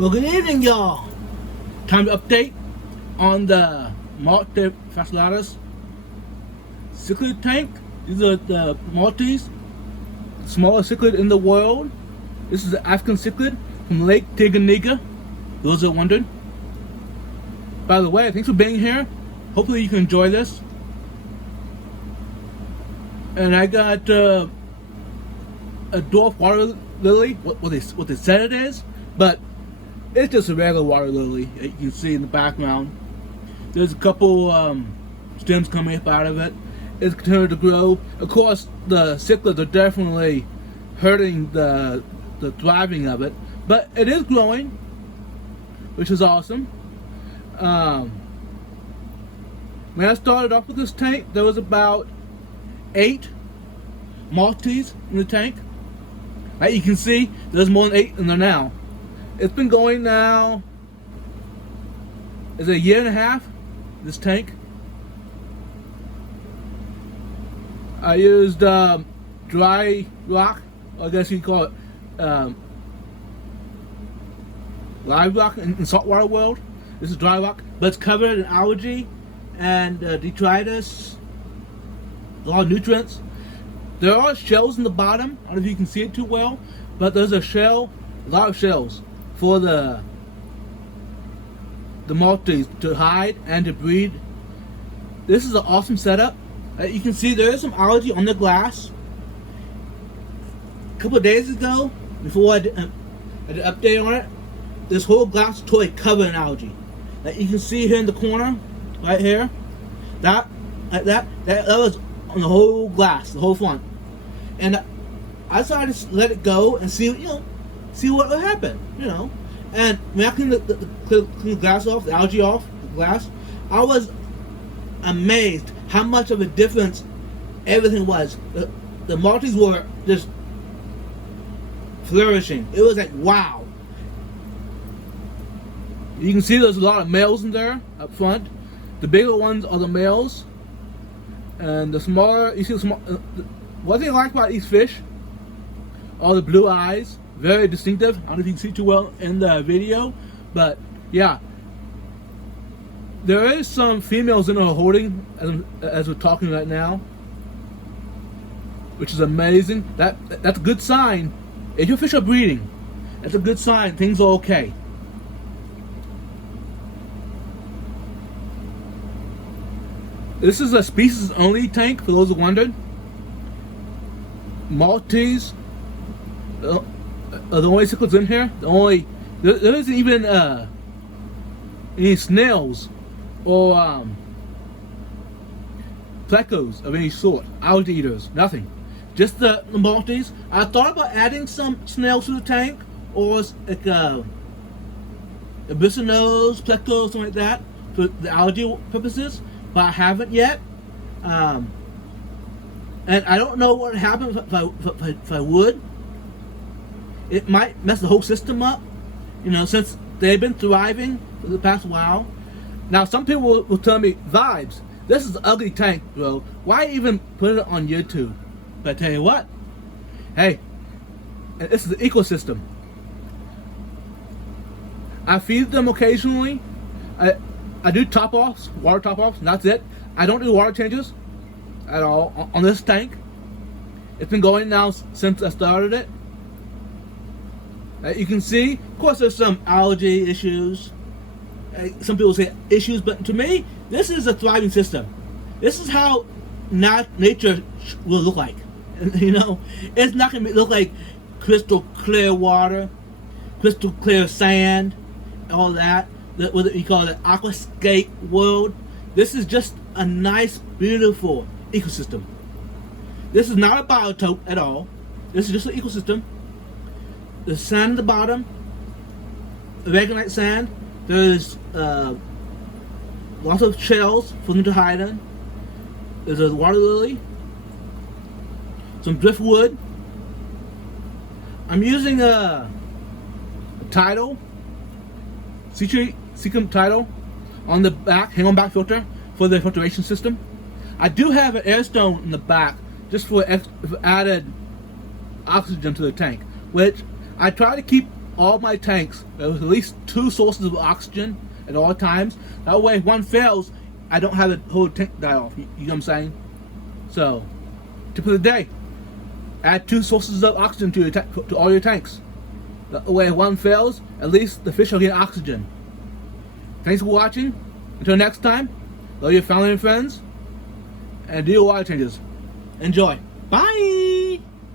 Well, good evening, y'all. Time to update on the Malta fascillatus cichlid tank. These are the Maltese, smallest cichlid in the world. This is the African cichlid from Lake Tanganyika. Those that wondered. By the way, thanks for being here. Hopefully you can enjoy this. And I got a dwarf water lily. What they said it is, but it's just a regular water lily. You can see in the background. There's a couple stems coming up out of it. It's continuing to grow. Of course, the cichlids are definitely hurting the thriving of it, but it is growing, which is awesome. When I started off with this tank, there was about 8 Maltese in the tank. Like you can see, there's more than 8 in there now. It's been going now, is it a year and a half, this tank? I used dry rock, or I guess you call it live rock in saltwater world. This is dry rock, but it's covered in algae and detritus, a lot of nutrients. There are shells in the bottom. I don't know if you can see it too well, but there's a lot of shells for the Maltese to hide and to breed. This is an awesome setup. You can see there is some algae on the glass. A couple of days ago, before I did an update on it, this whole glass was totally covered in algae. Like you can see here in the corner, right here, that was on the whole glass, the whole front. And I decided to let it go and see what would happen, And when I cleaned the glass off, the algae off the glass, I was amazed how much of a difference everything was. The Maltese were just flourishing. It was like, wow. You can see there's a lot of males in there up front. The bigger ones are the males, and the smaller, you see the small. One thing I like about these fish are the blue eyes. Very distinctive. I don't know if you can see too well in the video, but yeah. There is some females in there holding as we're talking right now, which is amazing. That's a good sign. If your fish are breeding, that's a good sign. Things are okay. This is a species only tank for those who wondered. Maltese are the only cichlids in here. There isn't even any snails or plecos of any sort, algae eaters, nothing. Just the Maltese. I thought about adding some snails to the tank, or like abyssinose, plecos, something like that, for the algae purposes, but I haven't yet. And I don't know what would happen if I would. It might mess the whole system up, since they've been thriving for the past while. Now, some people will tell me, Vibes, this is an ugly tank, bro. Why even put it on YouTube? But I tell you what, hey, this is the ecosystem. I feed them occasionally. I do top-offs, water top-offs, and that's it. I don't do water changes at all on this tank. It's been going now since I started it. You can see, of course, there's some algae issues. Some people say issues, but to me, this is a thriving system. This is how nature will look like. It's not going to look like crystal clear water, crystal clear sand, all that. What you call it, aquascape world. This is just a nice, beautiful ecosystem. This is not a biotope at all. This is just an ecosystem. The sand at the bottom, regulate sand. There's lots of shells for them to hide in. There's a water lily, some driftwood. I'm using a tidal, cichlid tidal on the back, hang-on back filter for the filtration system. I do have an air stone in the back just for added oxygen to the tank, which I try to keep all my tanks with at least 2 sources of oxygen at all times. That way, if one fails, I don't have the whole tank die off. You know what I'm saying? So, tip of the day: add 2 sources of oxygen to all your tanks. That way, if one fails, at least the fish will get oxygen. Thanks for watching. Until next time, love your family and friends, and do your water changes. Enjoy. Bye.